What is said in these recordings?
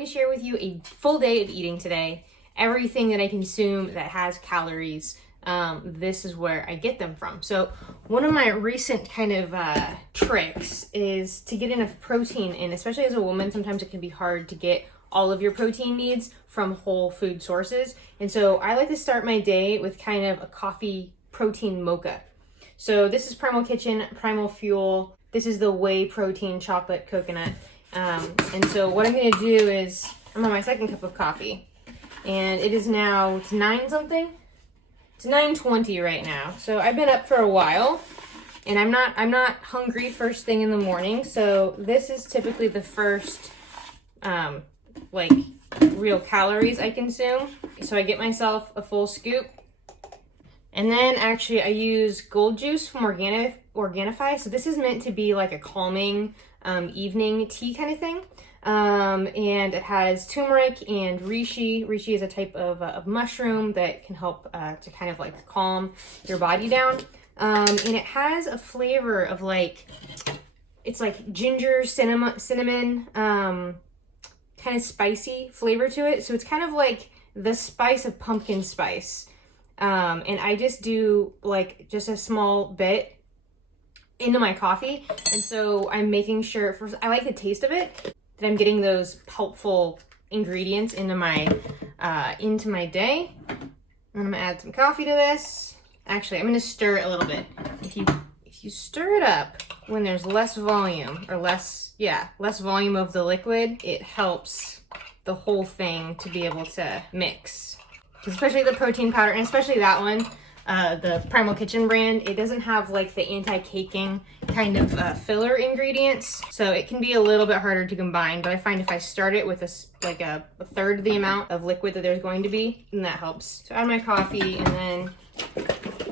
going to share with you a full day of eating today. Everything that I consume that has calories, this is where I get them from. So one of my recent kind of tricks is to get enough protein in, especially as a woman. Sometimes it can be hard to get all of your protein needs from whole food sources. And so I like to start my day with kind of a coffee protein mocha. So this is Primal Kitchen, Primal Fuel. This is the whey protein chocolate coconut. And so what I'm gonna do is, I'm on my second cup of coffee, and it is now, it's 9 something? It's 9:20 right now. So I've been up for a while, and I'm not hungry first thing in the morning. So this is typically the first, like, real calories I consume. So I get myself a full scoop. And then actually I use Gold Juice from Organifi. So this is meant to be like a calming evening tea kind of thing. And it has turmeric and reishi. Reishi is a type of mushroom that can help to kind of like calm your body down. And it has a flavor of like, it's like ginger, cinnamon, kind of spicy flavor to it. So it's kind of like the spice of pumpkin spice. And I just do like just a small bit into my coffee. And so I'm making sure, first, I like the taste of it, that I'm getting those helpful ingredients into my day. And I'm gonna add some coffee to this. Actually, I'm gonna stir it a little bit. If you stir it up when there's less volume, or less volume of the liquid, it helps the whole thing to be able to mix. Especially the protein powder, and especially that one, the Primal Kitchen brand, it doesn't have like the anti-caking kind of filler ingredients, so it can be a little bit harder to combine. But I find if I start it with a third of the amount of liquid that there's going to be, then that helps. So add my coffee, and then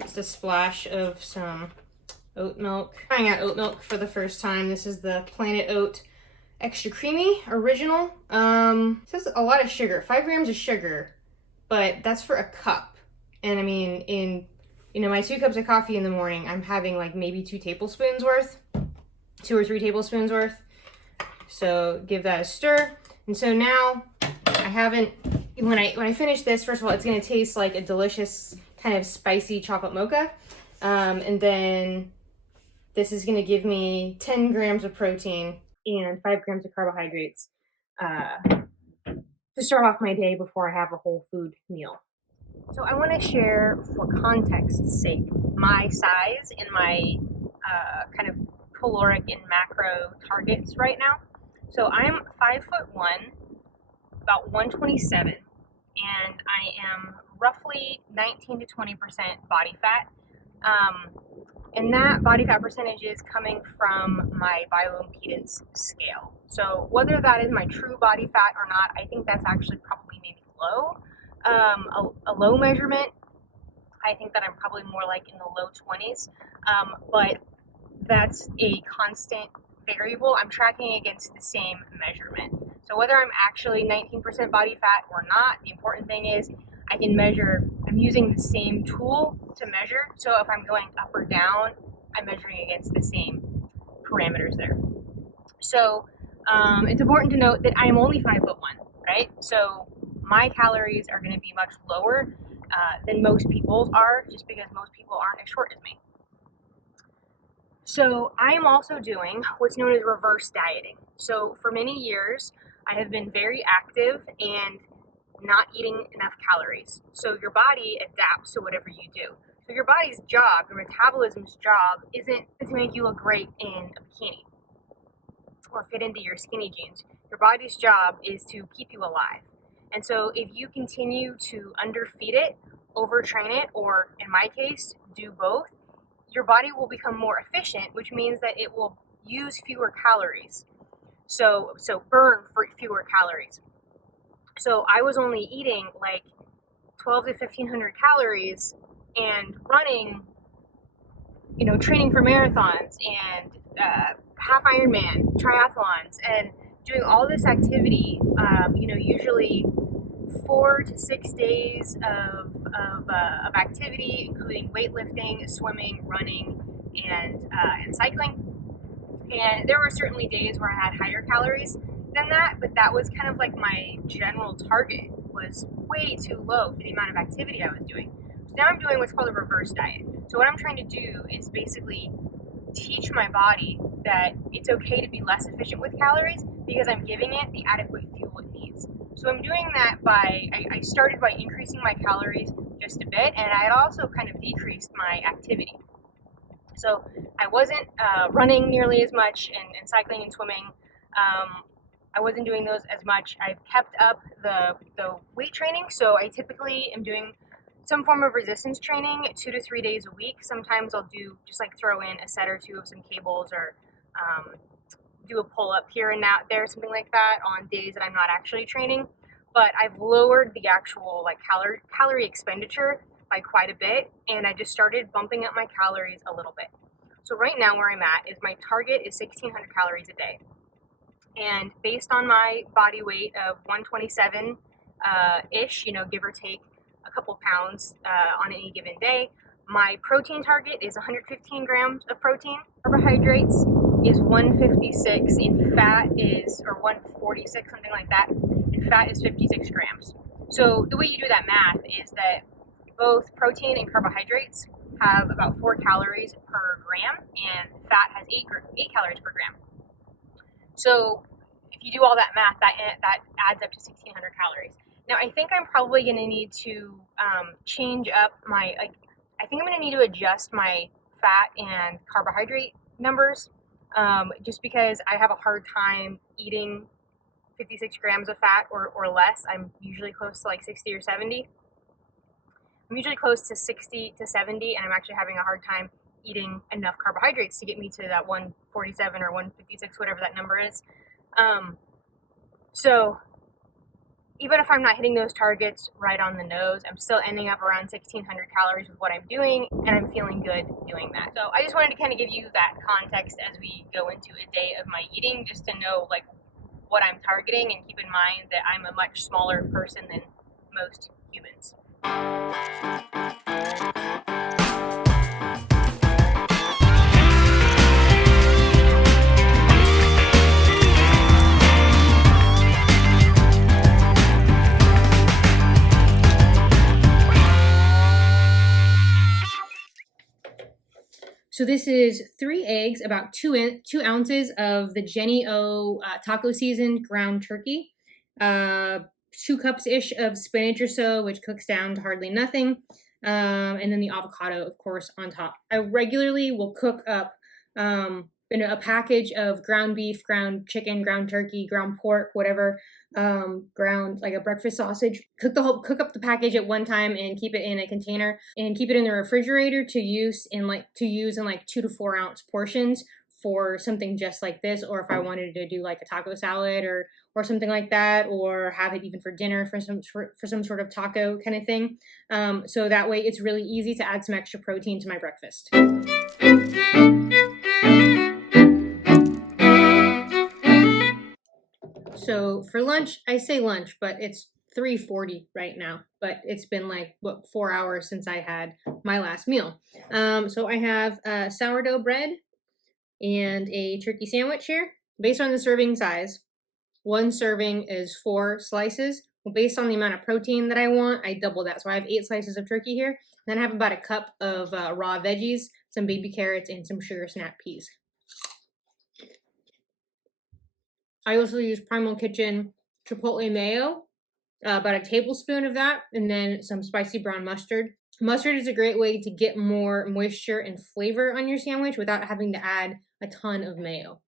just a splash of some oat milk. Trying out oat milk for the first time. This is the Planet Oat Extra Creamy Original. It says a lot of sugar, 5 grams of sugar. But that's for a cup. And I mean, in, my 2 cups of coffee in the morning, I'm having like maybe 2 tablespoons worth, 2 or 3 tablespoons worth. So give that a stir. And so now when I finish this, first of all, it's gonna taste like a delicious kind of spicy chocolate mocha. And then this is gonna give me 10 grams of protein and 5 grams of carbohydrates. To start off my day before I have a whole food meal. So I want to share, for context's sake, my size and my kind of caloric and macro targets right now. So I'm 5'1", about 127, and I am roughly 19 to 20% body fat. And that body fat percentage is coming from my bioimpedance scale. So whether that is my true body fat or not, I think that's actually probably maybe low. A low measurement, I think that I'm probably more like in the low 20s. But that's a constant variable. I'm tracking against the same measurement. So whether I'm actually 19% body fat or not, the important thing is I can measure, I'm using the same tool to measure. So if I'm going up or down, I'm measuring against the same parameters there. So it's important to note that I am only 5'1", right? So my calories are going to be much lower than most people's are, just because most people aren't as short as me. So I am also doing what's known as reverse dieting. So for many years, I have been very active and not eating enough calories. So your body adapts to whatever you do. So your body's job, your metabolism's job, isn't to make you look great in a bikini or fit into your skinny jeans. Your body's job is to keep you alive. And so if you continue to underfeed it, overtrain it, or in my case, do both, your body will become more efficient, which means that it will use fewer calories. So burn for fewer calories. So I was only eating like 12 to 1500 calories and running, training for marathons and half Ironman, triathlons, and doing all this activity, usually 4 to 6 days of activity, including weightlifting, swimming, running, and cycling. And there were certainly days where I had higher calories, than that, but that was kind of like my general target, was way too low for the amount of activity I was doing. So now I'm doing what's called a reverse diet. So what I'm trying to do is basically teach my body that it's okay to be less efficient with calories because I'm giving it the adequate fuel it needs. So I'm doing that by, I started by increasing my calories just a bit, and I had also kind of decreased my activity. So I wasn't running nearly as much and cycling and swimming. I wasn't doing those as much. I've kept up the weight training, so I typically am doing some form of resistance training 2 to 3 days a week. Sometimes I'll do just like throw in a set or two of some cables, or do a pull up here and there, something like that on days that I'm not actually training. But I've lowered the actual like calorie expenditure by quite a bit, and I just started bumping up my calories a little bit. So right now where I'm at is my target is 1,600 calories a day. And based on my body weight of 127 ish, give or take a couple pounds on any given day, my protein target is 115 grams of protein. Carbohydrates is 156, and fat is, or 146, something like that, and fat is 56 grams. So the way you do that math is that both protein and carbohydrates have about 4 calories per gram, and fat has 8 calories per gram. So if you do all that math, that adds up to 1,600 calories. Now I think I'm probably going to need to change up my, I think I'm going to need to adjust my fat and carbohydrate numbers, just because I have a hard time eating 56 grams of fat or less. I'm usually close to like 60 or 70. I'm usually close to 60 to 70, and I'm actually having a hard time eating enough carbohydrates to get me to that 147 or 156, whatever that number is. So even if I'm not hitting those targets right on the nose, I'm still ending up around 1,600 calories with what I'm doing, and I'm feeling good doing that. So I just wanted to kind of give you that context as we go into a day of my eating, just to know like what I'm targeting, and keep in mind that I'm a much smaller person than most humans. So this is 3 eggs, about 2 ounces of the Jennie-O taco seasoned ground turkey, 2 cups-ish of spinach or so, which cooks down to hardly nothing, and then the avocado, of course, on top. I regularly will cook up a package of ground beef, ground chicken, ground turkey, ground pork, whatever, ground, like a breakfast sausage. Cook up the package at one time and keep it in a container and keep it in the refrigerator to use in like 2 to 4 ounce portions for something just like this, or if I wanted to do like a taco salad or something like that, or have it even for dinner for some sort of taco kind of thing. So that way it's really easy to add some extra protein to my breakfast. So for lunch, I say lunch, but it's 3:40 right now, but it's been like 4 hours since I had my last meal. So I have sourdough bread and a turkey sandwich here. Based on the serving size, 1 serving is 4 slices. Well, based on the amount of protein that I want, I double that. So I have 8 slices of turkey here. Then I have about a cup of raw veggies, some baby carrots, and some sugar snap peas. I also use Primal Kitchen Chipotle mayo, about a tablespoon of that, and then some spicy brown mustard. Mustard is a great way to get more moisture and flavor on your sandwich without having to add a ton of mayo.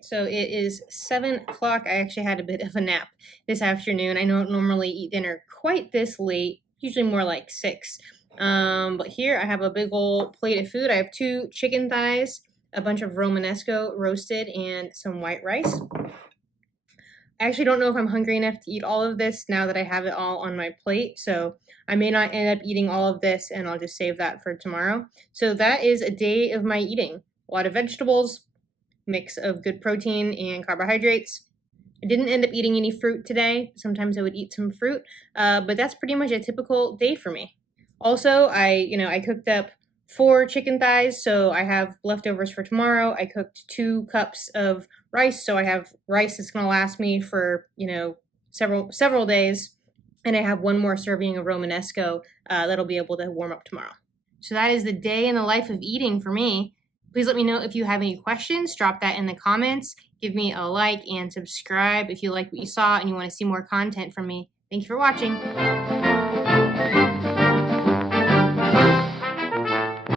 So it is 7 o'clock. I actually had a bit of a nap this afternoon. I don't normally eat dinner quite this late, usually more like 6. But here I have a big old plate of food. I have 2 chicken thighs, a bunch of Romanesco roasted, and some white rice. I actually don't know if I'm hungry enough to eat all of this now that I have it all on my plate, so I may not end up eating all of this, and I'll just save that for tomorrow. So that is a day of my eating. A lot of vegetables, mix of good protein and carbohydrates. I didn't end up eating any fruit today. Sometimes I would eat some fruit, but that's pretty much a typical day for me. Also, I cooked up 4 chicken thighs, so I have leftovers for tomorrow. I cooked 2 cups of rice, so I have rice that's gonna last me for several days, and I have one more serving of Romanesco that'll be able to warm up tomorrow. So that is the day in the life of eating for me. Please let me know if you have any questions. Drop that in the comments. Give me a like and subscribe if you like what you saw and you want to see more content from me. Thank you for watching.